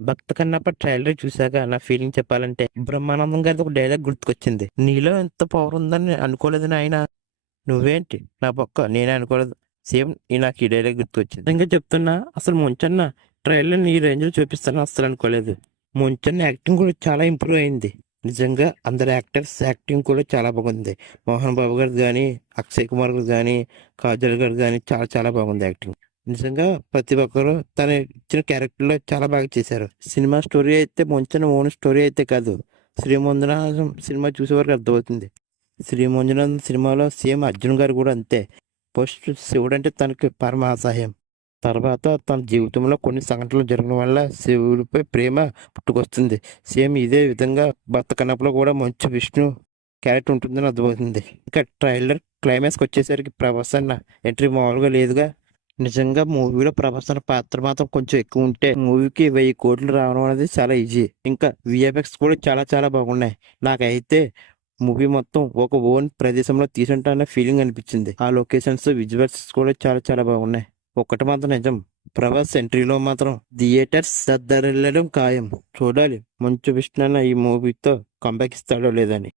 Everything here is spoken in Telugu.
భక్త కన్నప్ప ట్రైలర్ చూశాక నా ఫీలింగ్ చెప్పాలంటే బ్రహ్మానందం గారిది ఒక డైలాగ్ గుర్తుకొచ్చింది. నీలో ఎంత పవర్ ఉందని అనుకోలేదు నాయన, నువ్వేంటి నా పక్క నేనే అనుకోలేదు. సేమ్ నాకు ఈ డైలాగ్ గుర్తుకొచ్చింది. ఇంకా చెప్తున్నా, అసలు ముంచన్న ట్రైలర్ ఈ రేంజ్ లో చూపిస్తాను అసలు అనుకోలేదు. ముంచన్న యాక్టింగ్ కూడా చాలా ఇంప్రూవ్ అయింది. నిజంగా అందరు యాక్టర్స్ యాక్టింగ్ కూడా చాలా బాగుంది. మోహన్ బాబు గారు కానీ, అక్షయ్ కుమార్ గారు కానీ, కాజల్ గారు కానీ చాలా చాలా బాగుంది యాక్టింగ్. నిజంగా ప్రతి ఒక్కరు తన ఇచ్చిన క్యారెక్టర్లో చాలా బాగా చేశారు. సినిమా స్టోరీ అయితే ముంచిన ఓన్ స్టోరీ అయితే కాదు, శ్రీమంజునాథం సినిమా చూసే వరకు అర్థమవుతుంది. శ్రీమంజునాథం సినిమాలో సేమ్ అర్జున్ గారు కూడా అంతే. ఫస్ట్ శివుడు అంటే తనకి పరమ అసహ్యం. తర్వాత తన జీవితంలో కొన్ని సంఘటనలు జరగడం వల్ల శివుడిపై ప్రేమ పుట్టుకొస్తుంది. సేమ్ ఇదే విధంగా భర్త కన్నప్పలో కూడా మంచు విష్ణు క్యారెక్టర్ ఉంటుందని అర్థమవుతుంది. ఇంకా ట్రైలర్ క్లైమాక్స్కి వచ్చేసరికి ప్రభాస్ అన్న ఎంట్రీ మామూలుగా లేదుగా. నిజంగా మూవీలో ప్రభాస్ అన్న పాత్ర మాత్రం కొంచెం ఎక్కువ ఉంటే మూవీకి 1000 కోట్లు రావడం అనేది చాలా ఈజీ. ఇంకా విఎఫ్ఎక్స్ కూడా చాలా చాలా బాగున్నాయి. నాకైతే మూవీ మొత్తం ఒక ఓన్ ప్రదేశంలో తీసుంటానే ఫీలింగ్ అనిపించింది. ఆ లొకేషన్స్ విజువల్స్ కూడా చాలా చాలా బాగున్నాయి. ఒకటి మాత్రం నిజం, ప్రభాస్ ఎంట్రీలో మాత్రం థియేటర్స్ దద్దరిల్లడం ఖాయం. చూడాలి మంచు విష్ణు ఈ మూవీతో కంబ్యాక్ ఇస్తాడో లేదని.